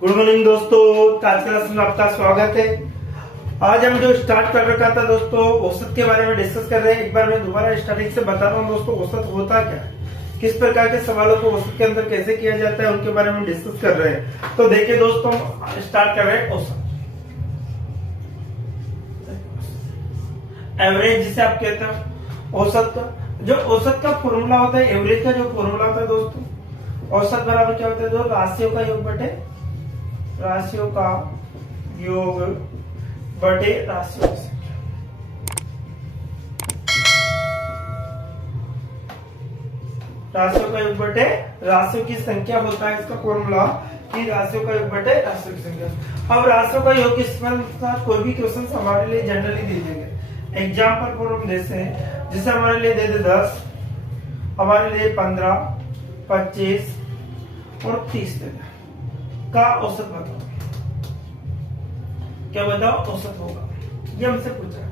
Good morning दोस्तों, आज class में आपका स्वागत है। आज हम जो स्टार्ट कर रखा था दोस्तों, औसत के बारे में डिस्कस कर रहे हैं। एक बार मैं दोबारा स्टार्टिंग से बता रहा हूँ दोस्तों, औसत होता क्या है, किस प्रकार के सवालों को औसत के अंदर कैसे किया जाता है, उनके बारे में डिस्कस कर रहे हैं। तो देखिए दोस्तों, स्टार्ट कर रहे हैं औसत। एवरेज जिसे आप कहते हैं औसत का, जो औसत का फॉर्मूला होता है, एवरेज का जो फॉर्मूला होता है दोस्तों, औसत बराबर क्या होता है? दो राशियों का योग बटे राशियों का योग बटे राशियों की संख्या। राशियों का योग बटे राशियों की संख्या होता है इसका फॉर्मूला, कि राशियों का योग बटे राशियों की संख्या। अब राशियों का योग के साथ कोई भी क्वेश्चन हमारे लिए जनरली दे देंगे। एग्जाम्पल फॉर हम जैसे हमारे लिए दे दे 10, हमारे लिए 15, 25 और 30 दे दे का औसत बताओ। क्या बताओ? औसत होगा, ये हमसे पूछा है।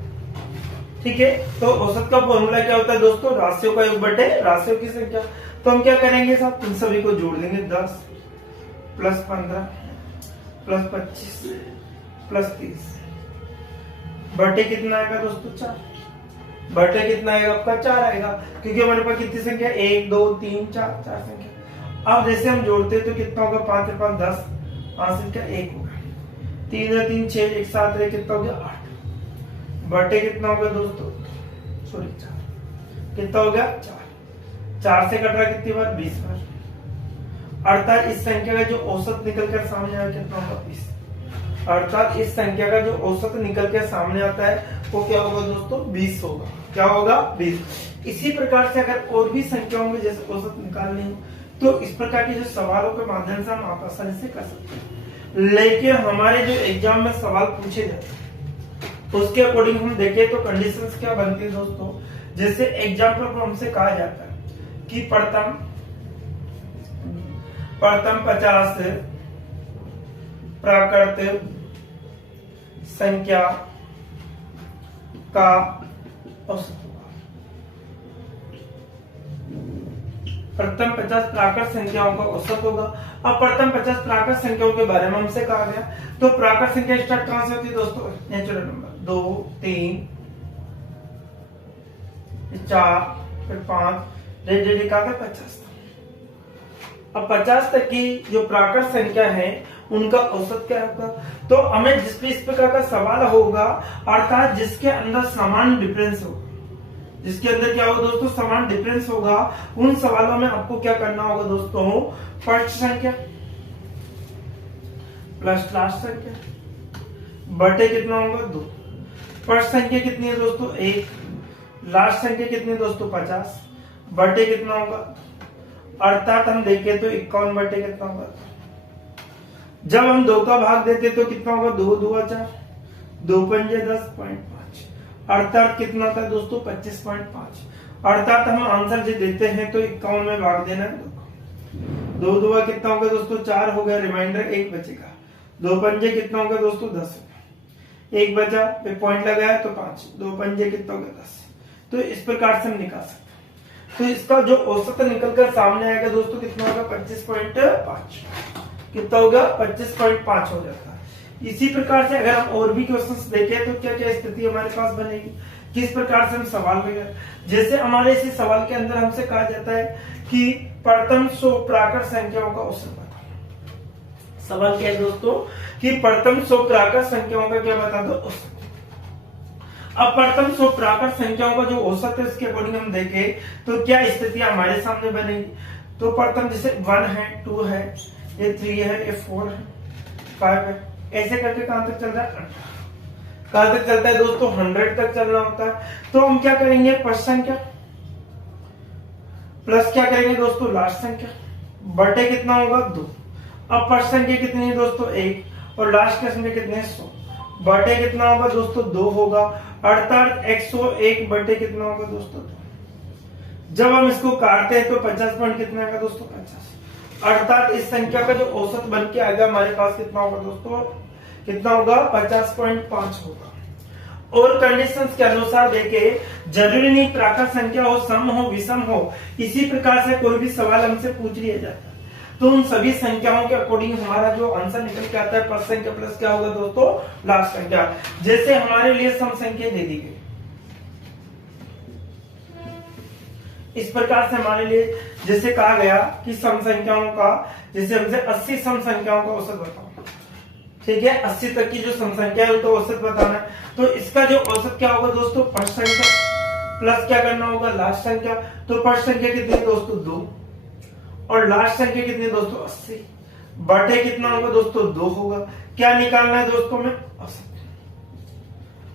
ठीक है, तो औसत का फॉर्मूला क्या होता है दोस्तों? राशियों का योग बटे राशियों की संख्या। तो हम क्या करेंगे साहब, इन सभी को जोड़ देंगे। 10 प्लस 15 प्लस 25 प्लस 30 बटे कितना आएगा दोस्तों? 4। बटे कितना आएगा आपका? 4 आएगा, क्योंकि हमारे पास कितनी संख्या? 1 2 3 4 संख्या। अब जैसे हम जोड़ते हैं तो कितना होगा? 5 और 5 10, 5 संख्या 1 होगा। 3 और 3 6, 1 7 रहे, कितना हो गया? 8। बटे कितना होगा दोस्तों? 4। कितना हो गया? 4 से कट रहा कितनी बार? 20 बार। अर्थात इस संख्या का जो औसत निकल कर सामने आया कितना होगा? 20। अर्थात इस संख्या का जो औसत निकल कर सामने आता है वो क्या होगा दोस्तों? 20 होगा। क्या होगा? 20। इसी प्रकार से अगर और भी संख्याओं में जैसे औसत निकालनी हो तो इस प्रकार के जो सवालों के माध्यम से हम आप आसानी से कर सकते हैं। लेकिन हमारे जो एग्जाम में सवाल पूछे जाते हैं उसके अकॉर्डिंग हम देखें तो कंडीशंस क्या बनती है दोस्तों। जैसे एग्जाम्पल पर हमसे कहा जाता है कि प्रथम 50 प्राकृत संख्या का औसत होगा। प्रथम 50 प्राकृत संख्याओं का औसत होगा। अब प्रथम 50 प्राकृत संख्याओं के बारे में हमसे कहा गया, तो प्राकृत संख्या स्टार्ट कहां से होती है दोस्तों? Natural number. 2 3 4 फिर 5 रेडी कहा था 50। अब 50 तक की जो प्राकृत संख्या है उनका औसत क्या होगा? तो हमें जिस भी इस प्रकार का सवाल होगा, अर्थात जिसके अंदर समान डिफरेंस होगा, जिसके अंदर क्या होगा दोस्तों? समान डिफरेंस होगा, उन सवालों में आपको क्या करना होगा दोस्तों? फर्स्ट संख्या प्लस लास्ट संख्या बटे कितना होगा? 2। फर्स्ट संख्या कितनी है दोस्तों? 1। लास्ट संख्या कितनी है दोस्तों? 50 बटे कितना होगा? अर्थात हम देखें तो 51 बटे कितना होगा? जब हम 2 का भाग देते तो कितना होगा? 2 2 4, 2 पंजे 10.5, अर्थात कितना होता है दोस्तों? 25.5। अर्थात हम आंसर जो देते हैं तो 51 में भाग देना है 2 2 कितना होगा दोस्तों? 4 हो गया, रिमाइंडर 1 बचेगा। 2 पंजे कितना होगा दोस्तों? 10। 1 बचा, फिर पॉइंट लगाया तो 5। 2 पंजे कितना होगा? 10। तो इस प्रकार से हम निकाल सकते हैं। तो इसका जो औसत निकलकर सामने आएगा दोस्तों कितना होगा? 25.5। कितना होगा? 25.5 हो जाता है। इसी प्रकार से अगर हम और भी क्वेश्चंस देखें तो क्या क्या स्थिति हमारे पास बनेगी, किस प्रकार से हम सवाल वगैरह, जैसे हमारे इसी सवाल के अंदर हमसे कहा जाता है कि प्रथम 100 प्राकृत संख्याओं का औसत बताओ। सवाल क्या है दोस्तों कि प्रथम 100 प्राकृत संख्याओं का क्या बता दो? औसत। अब प्रथम 100 प्राकृत संख्याओं का जो औसत है इसके अकॉर्डिंग हम देखें तो क्या स्थितियां हमारे सामने बनेगी। तो प्रथम जैसे 1 है, 2 है, ये 3 है, ये 4 है, 5 है, ऐसे करके कहां तक चल रहा है? कहां तक चलता है दोस्तों? 100 तक चलना होता है। तो हम क्या करेंगे? फर्स्ट संख्या प्लस क्या करेंगे दोस्तों? लास्ट संख्या बटे कितना होगा? 2। अब फर्स्ट संख्या कितनी है दोस्तों? 1 और लास्ट की संख्या कितनी है? 100 बटे कितना होगा दोस्तों? 2 होगा। अर्थात 101 बटे कितना होगा दोस्तों? 2। जब हम इसको काटते हैं तो 50 पॉइंट कितना आएगा दोस्तों? 50। अर्थात इस संख्या का जो औसत बन के आएगा हमारे पास कितना होगा दोस्तों? कितना होगा? 50.5 होगा। और कंडीशंस के अनुसार देखें, जरूरी नहीं प्राकृत संख्या हो, सम हो, विषम हो, इसी प्रकार से कोई भी सवाल हमसे पूछ लिया जाता है तो उन सभी संख्याओं के अकॉर्डिंग हमारा जो आंसर निकल के आता है फर्स्ट संख्या प्लस क्या होगा दोस्तों लास्ट संख्या। जैसे हमारे लिए सम संख्या दे दी गई, इस प्रकार से हमारे लिए जैसे कहा गया कि सम संख्याओं का, जैसे हमसे 80 सम संख्याओं का औसत बताओ, ठीक है, 80 तक की जो सम संख्या है उनका औसत बताना है। तो इसका जो औसत क्या होगा दोस्तों फर्स्ट संख्या प्लस क्या करना होगा लास्ट संख्या। तो फर्स्ट संख्या कितनी है दोस्तों 2 और लास्ट संख्या कितनी है दोस्तों 80 बटे कितना होगा दोस्तों 2 होगा। क्या निकालना है दोस्तों में औसत।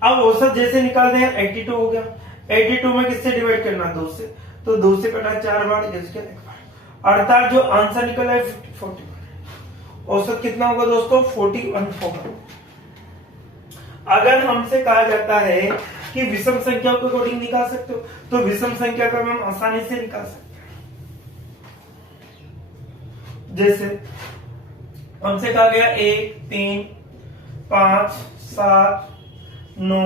अब औसत जैसे निकाल दें 82 हो गया, 82 में किससे डिवाइड करना 2 से, तो 2 से कटा 4 बार अर्थात जो आंसर निकला है 41। औसत कितना होगा दोस्तों 41 होगा। अगर हमसे कहा जाता है कि विषम संख्या को अकॉर्डिंग निकाल सकते हो, तो विषम संख्या का हम आसानी से निकाल सकते हैं। जैसे हमसे कहा गया 1 3 5 7 9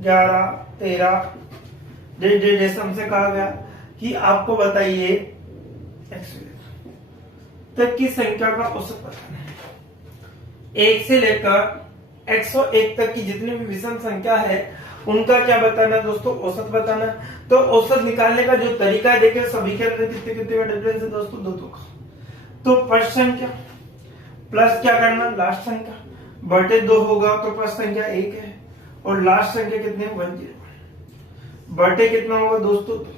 11 13 जैसे हमसे कहा गया कि आपको बताइए तक की संख्या का औसत बताना है। 1 से लेकर 101 तक की जितनी भी विषम संख्या है उनका क्या बताना है दोस्तों औसत बताना है। तो औसत निकालने का जो तरीका है देखिए सभी के अंदर कितने कितने डिफरेंस है दोस्तों 2 का। तो फर्स्ट संख्या प्लस क्या करना लास्ट संख्या बटे 2 होगा, तो फर्स्ट संख्या 1 है और लास्ट संख्या कितने 10 बटे कितना होगा दोस्तों 2।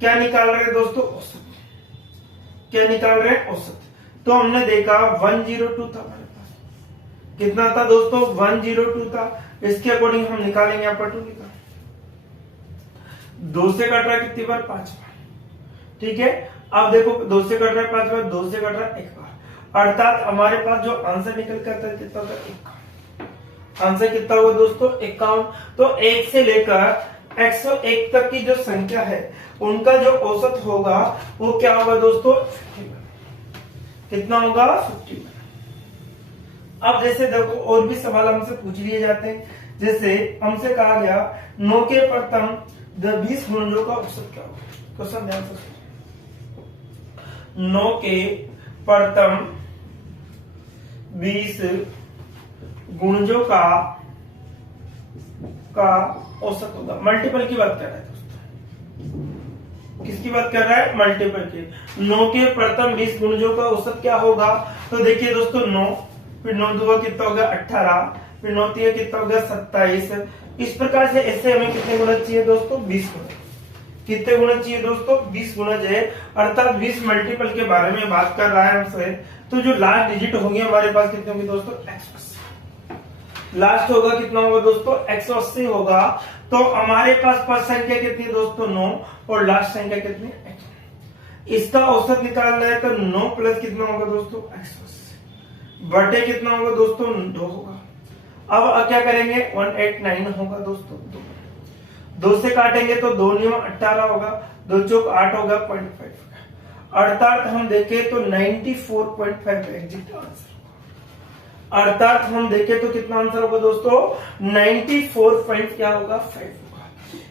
क्या निकाल रहे हैं दोस्तों औसत, क्या निकाल रहे हैं औसत। तो हमने देखा 102 था हमारे पास, कितना था दोस्तों 102 था। इसके अकॉर्डिंग हम निकालेंगे यहाँ पर 2 लिखा, 2 से कट रहा है कितनी बार 5 बार, ठीक है। अब देखो 2 से कट रहा है 5 बार, 2 से कट रहा है 1 बार, अर्थात हमारे पास जो आंसर निकल कर आता है कितना होगा 51। आंसर कितना होगा दोस्तों 51। तो 1 से लेकर 101 तक की जो संख्या है उनका जो औसत होगा वो क्या होगा दोस्तों 51। कितना होगा 51। अब जैसे देखो और भी सवाल हमसे पूछ लिए जाते हैं। जैसे हमसे कहा गया 9 के प्रथम 20 गुणजों का औसत क्या होगा। क्वेश्चन ध्यान से सुनो, 9 के प्रथम 20 गुणजों का औसत होगा। मल्टीपल की बात कर रहा है दोस्तों, किसकी बात कर रहा है मल्टीपल की। 9 के प्रथम 20 गुणजों का औसत क्या होगा। तो देखिए दोस्तों 9 फिर 9 दूगा कितना होगा 18 फिर 9 तीन कितना होगा 27। इस प्रकार से ऐसे हमें कितने गुणज चाहिए दोस्तों 20 गुणज। कितने गुणज चाहिए दोस्तों 20 गुणज है, अर्थात 20 मल्टीपल के बारे में बात कर रहा है हमसे। तो जो लास्ट डिजिट होगी हमारे पास कितने होंगे दोस्तों 180। लास्ट होगा कितना होगा दोस्तों 180 होगा। तो हमारे पास फर्स्ट संख्या कितनी है दोस्तों 9 और लास्ट संख्या कितनी 180। इसका औसत निकालना है तो 9 प्लस कितना होगा दोस्तों 180 बटे कितना होगा दोस्तों 2 होगा। अब क्या करेंगे 189 होगा दोस्तों 2 से काटेंगे तो 2 9 18 होगा, 2 चौक 8 होगा 0.5। अर्थात हम देखें तो 94.5 एग्जिट आंसर। अर्थात हम देखें तो कितना आंसर होगा दोस्तों 94 क्या होगा 5 होगा।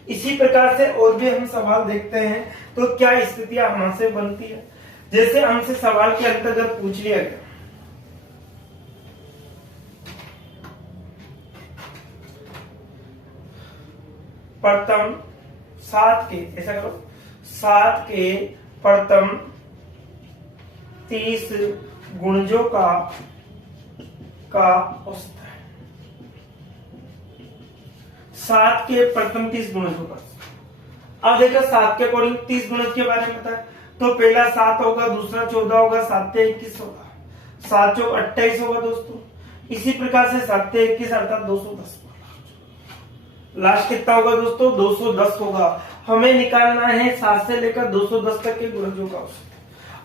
इसी प्रकार से और भी हम सवाल देखते हैं तो क्या स्थितियां हमसे बनती है। जैसे हमसे सवाल के अंतर्गत पूछ लिया गया प्रथम 7 के, ऐसा करो 7 के प्रथम 30 गुणजों का औसत है। 7 के प्रथम 30 गुणजों का। अब देखो 7 के अकॉर्डिंग 30 गुणज के बारे में बताए तो पहला 7 होगा, दूसरा 14 होगा, 7 से 21 होगा, 7 चौक 28 होगा दोस्तों। इसी प्रकार से 7 से 21 अर्थात 210। लास्ट कितना होगा दोस्तों 210 होगा। हमें निकालना है 7 से लेकर 210 तक के गुणजों का औसत,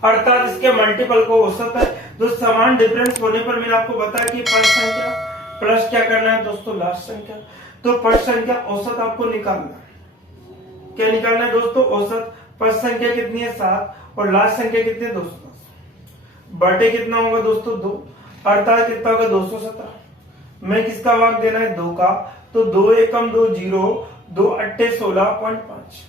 अर्थात इसके मल्टीपल को औसत है। तो समान डिफरेंस होने पर मैंने आपको बताया कि फर्स्ट संख्या प्लस क्या करना है दोस्तों लास्ट संख्या। तो फर्स्ट संख्या औसत आपको निकालना है। क्या निकालना है दोस्तों औसत। फर्स्ट संख्या कितनी है 7 और लास्ट संख्या कितनी है 210 बटे कितना होगा दोस्तों 2, अर्थात कितना होगा 217 में किसका भाग देना है 2 का। तो 2 एकम 2 0, 2 अट्ठे 16.5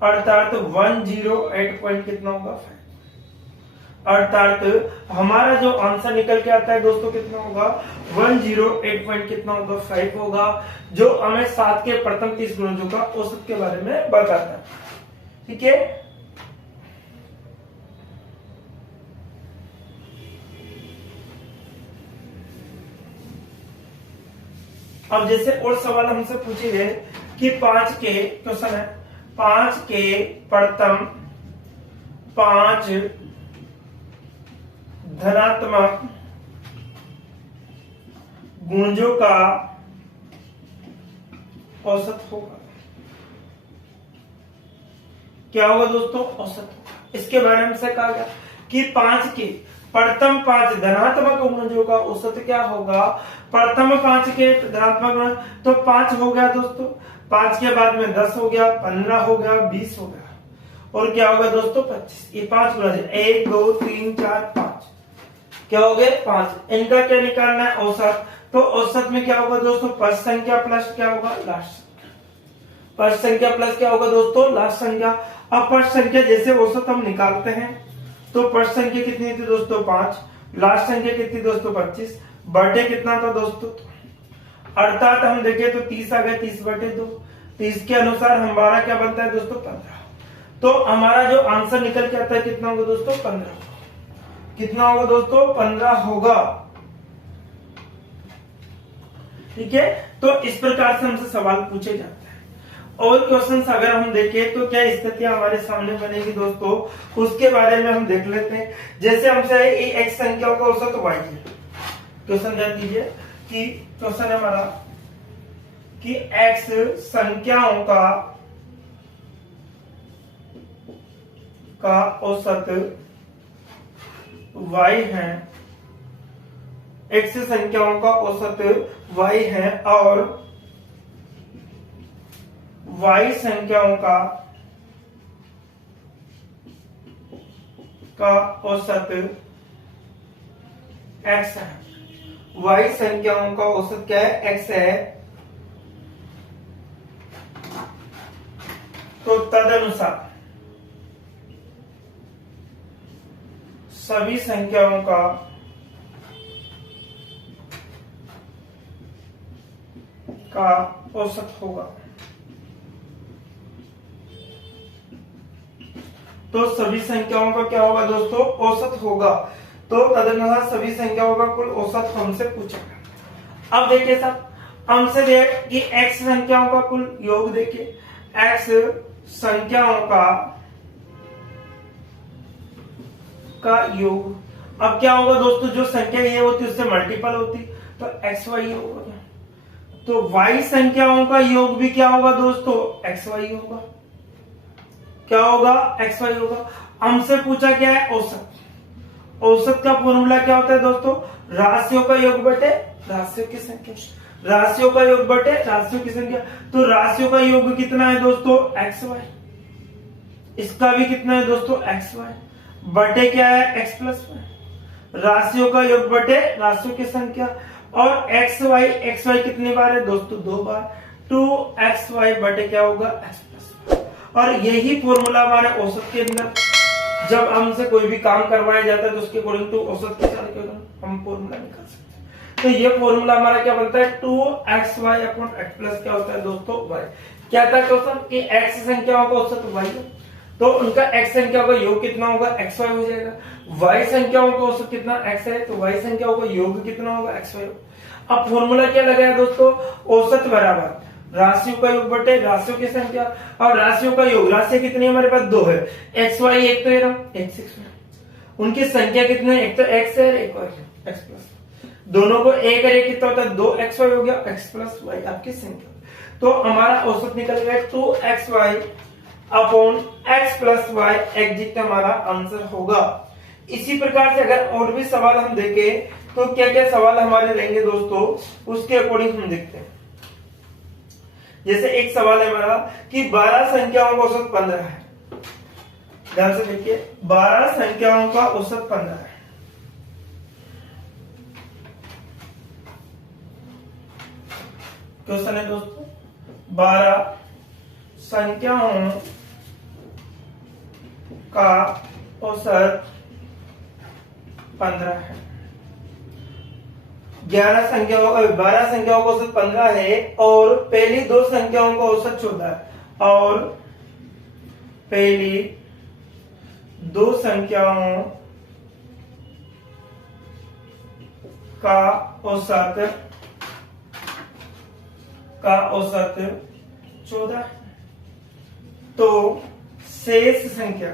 अर्थात 108 पॉइंट कितना होगा 5। अर्थात हमारा जो आंसर निकल के आता है दोस्तों कितना होगा 108 पॉइंट कितना होगा 5 होगा, जो हमें 7 के प्रथम 30 गुणजों का औसत के बारे में बताता है। ठीक है, अब जैसे और सवाल हमसे पूछे गए कि 5 के क्वेश्चन है 5 के प्रथम 5 धनात्मक गुणजों का औसत होगा। क्या होगा दोस्तों? औसत होगा। इसके बारे में से कहा गया कि 5 के प्रथम 5 धनात्मक गुणजों का औसत क्या होगा। प्रथम 5 के धनात्मक गुण तो 5 हो गया दोस्तों, 5 के बाद में 10 हो गया, 15 हो गया, 20 हो गया, और क्या होगा दोस्तों 25। ये 5 गुणा 1 2 3 4 5 क्या हो गए 5। इनका क्या निकालना है? औसत। तो औसत में क्या होगा दोस्तों? स्पष्ट संख्या प्लस क्या होगा? लास्ट संख्या। स्पष्ट संख्या प्लस क्या होगा दोस्तों? लास्ट संख्या। अब स्पष्ट संख्या जैसे औसत हम निकालते हैं तो स्पष्ट संख्या कितनी थी दोस्तों 5, लास्ट संख्या कितनी दोस्तों 25, बटे कितना था दोस्तों, अर्थात हम देखें तो 30 आ गए, 30/2। 30 के अनुसार हमारा क्या बनता है दोस्तों 15। तो हमारा जो आंसर निकल के आता है कितना होगा दोस्तों 15। कितना होगा दोस्तों 15 होगा। ठीक है, तो इस प्रकार से हमसे सवाल पूछे जाते हैं। और क्वेश्चंस अगर हम देखें तो क्या स्थितियां हमारे सामने बनेगी दोस्तों, उसके बारे में हम देख लेते हैं। जैसे हमसे एक्स संख्याओं का औसत y है। क्वेश्चन ध्यान दीजिए कि क्वेश्चन है हमारा कि एक्स संख्याओं का औसत y है, एक्स संख्याओं का औसत y है और y संख्याओं का औसत x है। y संख्याओं का औसत क्या है? x है। तो तदनुसार सभी संख्याओं का औसत होगा। तो सभी संख्याओं का क्या होगा दोस्तों? औसत होगा। तो तदनुसार सभी संख्याओं का कुल औसत हमसे पूछेगा। अब देखिए साहब, हमसे देख कि x संख्याओं का कुल योग देखिए, x संख्याओं का योग। अब क्या होगा दोस्तों, जो संख्या ये होती है उससे मल्टीपल होती तो xy होगा। तो y संख्याओं का योग भी क्या होगा दोस्तों? xy होगा। क्या होगा? xy होगा। हमसे पूछा क्या है? औसत। औसत का फॉर्मूला क्या होता है दोस्तों? राशियों का योग बटे राशियों की संख्या। राशियों का योग बटे राशियों की संख्या। तो राशियों का योग कितना है दोस्तों? xy। इसका भी कितना है दोस्तों? xy बटे क्या है? x plus y। राशियों का योग बटे राशियों की संख्या। और xy कितनी बार है दोस्तों? 2 बार। 2xy बटे क्या होगा? x plus y। और यही फॉर्मूला हमारे औसत के अंदर जब हमसे कोई भी काम करवाया जाता है तो उसके अकॉर्डिंग टू औसत के साथ हम फॉर्मूला निकाल सकते हैं। तो ये फॉर्मूला हमारा क्या बनता है? 2xy अपॉन x प्लस क्या होता है दोस्तों? y। क्या था क्वेश्चन कि x संख्याओं का औसत y है, तो उनका x संख्याओं का योग कितना होगा? xy हो जाएगा। y संख्याओं का औसत कितना? x है, तो y संख्याओं का योग कितना होगा? xy होगा। अब फॉर्मूला क्या लगाया दोस्तों? औसत बराबर राशियों का योग बटे राशियों की संख्या। और राशियों का योग, राशि कितनी हमारे पास? 2 है। xy एक तो x उनकी संख्या कितने? एक तो x है, एक और x प्लस। दोनों को एक और एक कितना होता है? 2xy हो गया, x प्लस y आपकी संख्या। तो हमारा औसत निकल गया 2xy upon x plus y exact हमारा आंसर होगा। इसी प्रकार से अगर और भी सवाल हम देखें तो क्या क्या सवाल हमारे रहेंगे दोस्तों, उसके अकॉर्डिंग हम देखते हैं। जैसे एक सवाल है हमारा कि 12 संख्याओं का औसत 15 है। ध्यान से देखिए, 12 संख्याओं का औसत 15 है। क्वेश्चन है दोस्तों, 12 संख्याओं का औसत 15 है। 11 संख्याओं 12 संख्याओं का औसत 15 है और पहली दो संख्याओं का औसत 14 है और पहली दो संख्याओं का औसत 14 है। तो शेष संख्या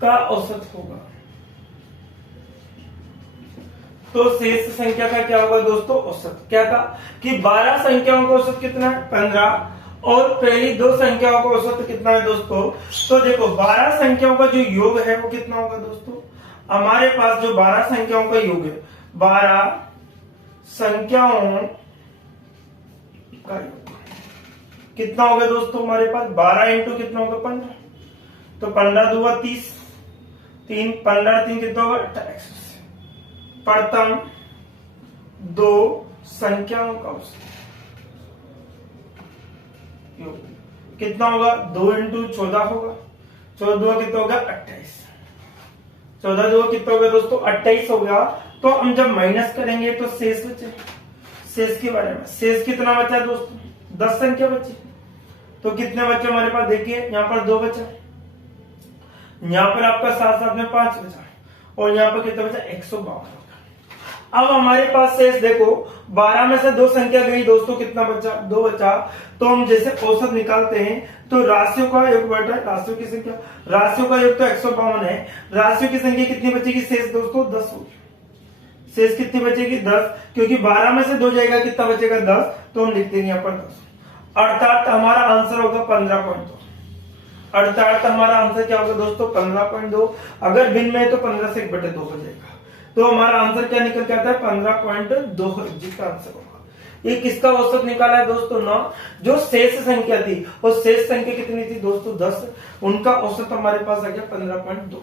का औसत होगा। तो शेष संख्या का क्या होगा दोस्तों? औसत। क्या था कि 12 संख्याओं का औसत कितना है? 15 और पहली दो संख्याओं का औसत कितना है दोस्तों? तो देखो 12 संख्याओं का जो योग है वो कितना होगा दोस्तों? हमारे पास जो 12 संख्याओं का योग है, 12 संख्याओं का योग कितना होगा दोस्तों? हमारे पास 12 इंटू कितना होगा? 15। तो 15 दूगा 30, 3 15 3 कितना होगा? 28। प्रथम दो संख्याओं का औसत कितना होगा? 2 इंटू 14 होगा। 14 दूगा कितना होगा? 28। 14 दूगा कितना होगा दोस्तों? 28 होगा। तो हम जब माइनस करेंगे तो शेष बचे। शेष के बारे में, शेष कितना बचा दोस्तों? 10 संख्या बची। तो कितने बच्चे हमारे पास? देखिए यहाँ पर 2 बचा, यहाँ पर आपका साथ साथ में 5 बचा और यहाँ पर कितना बचा? 152। अब हमारे पास शेष देखो 12 में से 2 संख्या गई दोस्तों, कितना बचा? 2 बचा। तो हम जैसे औसत निकालते हैं तो राशियों का योग बटा राशियों की संख्या, राशियों का योग तो 152 है। राशियों की संख्या कितनी बचेगी शेष दोस्तों? 10 होगी। शेष कितनी बचेगी? 10, क्योंकि 12 में से 2 जाएगा, कितना बचेगा? 10। तो हम लिखते हैं यहाँ पर 10, अर्थात हमारा आंसर होगा 15.2। अर्थात हमारा आंसर क्या होगा दोस्तों? 15.2। अगर भिन्न में है तो 15 से 1/2 हो जाएगा। तो हमारा आंसर क्या निकल के आता है? 15.2 जिसका आंसर होगा। ये किसका औसत निकाला है दोस्तों? 9। जो शेष संख्या थी और शेष संख्या कितनी थी दोस्तों? 10। उनका औसत हमारे पास आ गया 15.2।